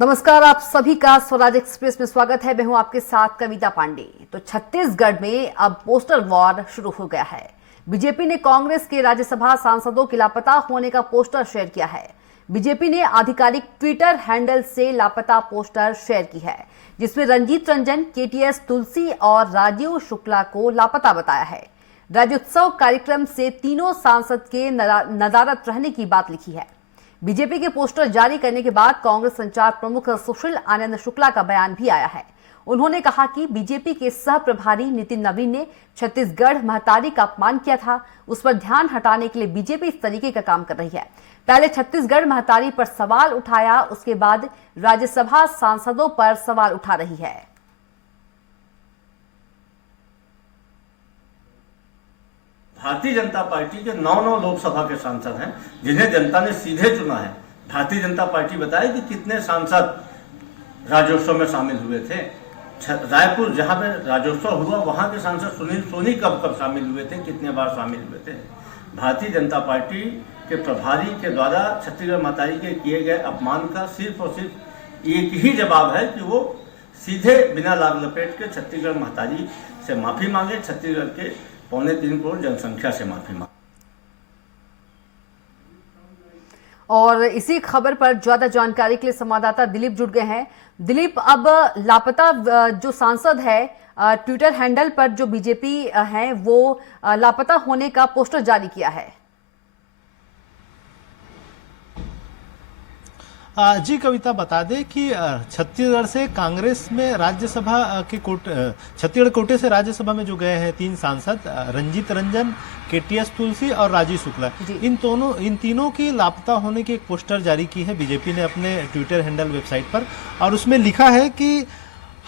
नमस्कार, आप सभी का स्वराज एक्सप्रेस में स्वागत है। मैं हूं आपके साथ कविता पांडे। तो छत्तीसगढ़ में अब पोस्टर वॉर शुरू हो गया है। बीजेपी ने कांग्रेस के राज्यसभा सांसदों के लापता होने का पोस्टर शेयर किया है। बीजेपी ने आधिकारिक ट्विटर हैंडल से लापता पोस्टर शेयर की है, जिसमें रंजीत रंजन, केटीएस तुलसी और राजीव शुक्ला को लापता बताया है। राज्योत्सव कार्यक्रम से तीनों सांसद के नदारद रहने की बात लिखी है। बीजेपी के पोस्टर जारी करने के बाद कांग्रेस संचार प्रमुख सुशील आनंद शुक्ला का बयान भी आया है। उन्होंने कहा कि बीजेपी के सह प्रभारी नितिन नवीन ने छत्तीसगढ़ महतारी का अपमान किया था, उस पर ध्यान हटाने के लिए बीजेपी इस तरीके का काम कर रही है। पहले छत्तीसगढ़ महतारी पर सवाल उठाया, उसके बाद राज्यसभा सांसदों पर सवाल उठा रही है। भारतीय जनता पार्टी के 9 लोकसभा के सांसद हैं जिन्हें जनता ने सीधे चुना है। भारतीय जनता पार्टी बताए कि कितने सांसद राज्योत्सव में शामिल हुए थे। रायपुर जहां पे राज्योत्सव हुआ वहां के सांसद सुनील सोनी कब शामिल हुए थे, कितने बार शामिल हुए थे। भारतीय जनता पार्टी के प्रभारी के द्वारा छत्तीसगढ़ महतारी के किए गए अपमान का सिर्फ और सिर्फ एक ही जवाब है कि वो सीधे बिना लाग लपेट के छत्तीसगढ़ महतारी से माफी मांगे, छत्तीसगढ़ के 3.25 करोड़ जनसंख्या से माफी मांगे। और इसी खबर पर ज्यादा जानकारी के लिए संवाददाता दिलीप जुड़ गए हैं। दिलीप, अब लापता जो सांसद है, ट्विटर हैंडल पर जो बीजेपी है वो लापता होने का पोस्टर जारी किया है। जी कविता, बता दें कि छत्तीसगढ़ से कांग्रेस में राज्यसभा के छत्तीसगढ़ कोटे से राज्यसभा में जो गए हैं 3 सांसद, रंजीत रंजन, केटीएस तुलसी और राजीव शुक्ला, इन तीनों की लापता होने की एक पोस्टर जारी की है बीजेपी ने अपने ट्विटर हैंडल वेबसाइट पर। और उसमें लिखा है कि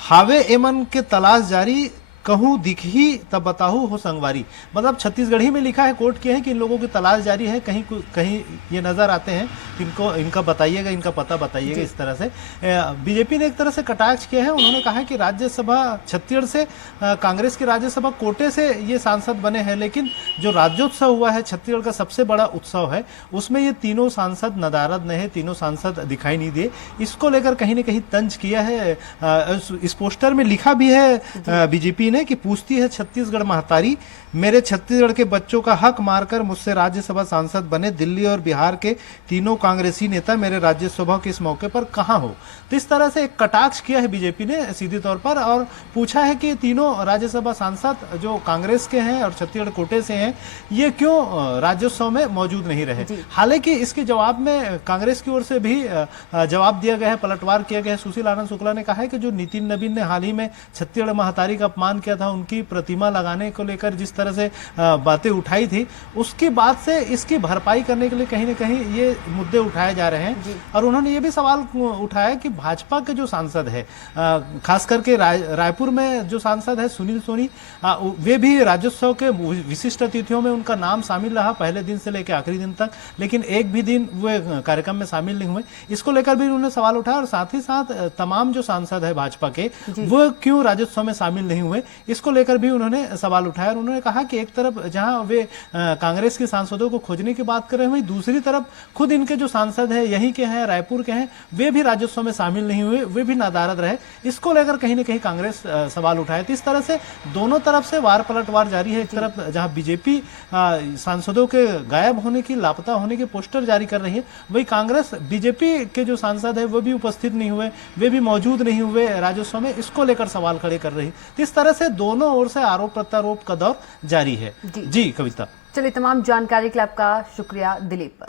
हावे एमन के तलाश जारी, कहूँ दिखही तब बताहू हो संगवारी। मतलब छत्तीसगढ़ी में लिखा है, कोट किए हैं कि इन लोगों की तलाश जारी है, कहीं ये नजर आते हैं, इनका बताइएगा, इनका पता बताइएगा। इस तरह से बीजेपी ने एक तरह से कटाक्ष किया है। उन्होंने कहा है कि राज्यसभा छत्तीसगढ़ से कांग्रेस के राज्यसभा कोटे से ये सांसद बने हैं, लेकिन जो राज्योत्सव हुआ है छत्तीसगढ़ का सबसे बड़ा उत्सव है, उसमें ये तीनों सांसद नदारद नहीं है, तीनों सांसद दिखाई नहीं दिए। इसको लेकर कहीं ना कहीं तंज किया है। इस पोस्टर में लिखा भी है बीजेपी कि पूछती है छत्तीसगढ़ महतारी, मेरे छत्तीसगढ़ के बच्चों का हक मारकर मुझसे राज्यसभा सांसद बने दिल्ली और बिहार के तीनों कांग्रेसी नेता मेरे राज्यसभा के इस मौके पर कहां हो। तो इस तरह से एक कटाक्ष किया है बीजेपी ने सीधे तौर पर, और पूछा है कि तीनों राज्यसभा सांसद जो कांग्रेस के हैं और छत्तीसगढ़ कोटे से हैं, ये क्यों राज्योत्सव में मौजूद नहीं रहे। हालांकि इसके जवाब में कांग्रेस की ओर से भी जवाब दिया गया है, पलटवार किया गया है। सुशील आनंद शुक्ला ने कहा है कि जो नितिन नवीन ने हाल ही में छत्तीसगढ़ महतारी का अपमान किया था, उनकी प्रतिमा लगाने को लेकर जिस तरह से बातें उठाई थी, उसके बाद से इसकी भरपाई करने के लिए कहीं ना कहीं ये मुद्दे उठाए जा रहे हैं। और उन्होंने ये भी सवाल उठाया कि भाजपा के जो सांसद है, खास करके रायपुर में जो सांसद है सुनील सोनी, वे भी राज्योत्सव के विशिष्ट अतिथियों में उनका नाम शामिल रहा पहले दिन से लेकर आखिरी दिन तक, लेकिन एक भी दिन वे कार्यक्रम में शामिल नहीं हुए। इसको लेकर भी उन्होंने सवाल उठाया। और साथ ही साथ तमाम जो सांसद है भाजपा के, वो क्यों राज्योत्सव में शामिल नहीं हुए, इसको लेकर भी उन्होंने सवाल उठाया। और उन्होंने कहा कि एक तरफ जहां वे कांग्रेस के सांसदों को खोजने की बात कर रहे हैं, दूसरी तरफ खुद इनके जो सांसद हैं, यहीं के हैं, रायपुर के हैं, वे भी राज्योत्सव में शामिल नहीं हुए, वे भी नादारद रहे। इसको लेकर कहीं ना कहीं कांग्रेस सवाल उठाए। तो इस तरह से दोनों तरफ से वार पलटवार जारी है। एक तरफ जहां बीजेपी सांसदों के गायब होने की, लापता होने के पोस्टर जारी कर रही है, वही कांग्रेस बीजेपी के जो सांसद है वो भी उपस्थित नहीं हुए, वे भी मौजूद नहीं हुए राज्योत्सव में, इसको लेकर सवाल खड़े कर रही है। इस तरह से दोनों ओर से आरोप प्रत्यारोप का दौर जारी है। जी कविता, चलिए, तमाम जानकारी के लिए आपका शुक्रिया दिलीप।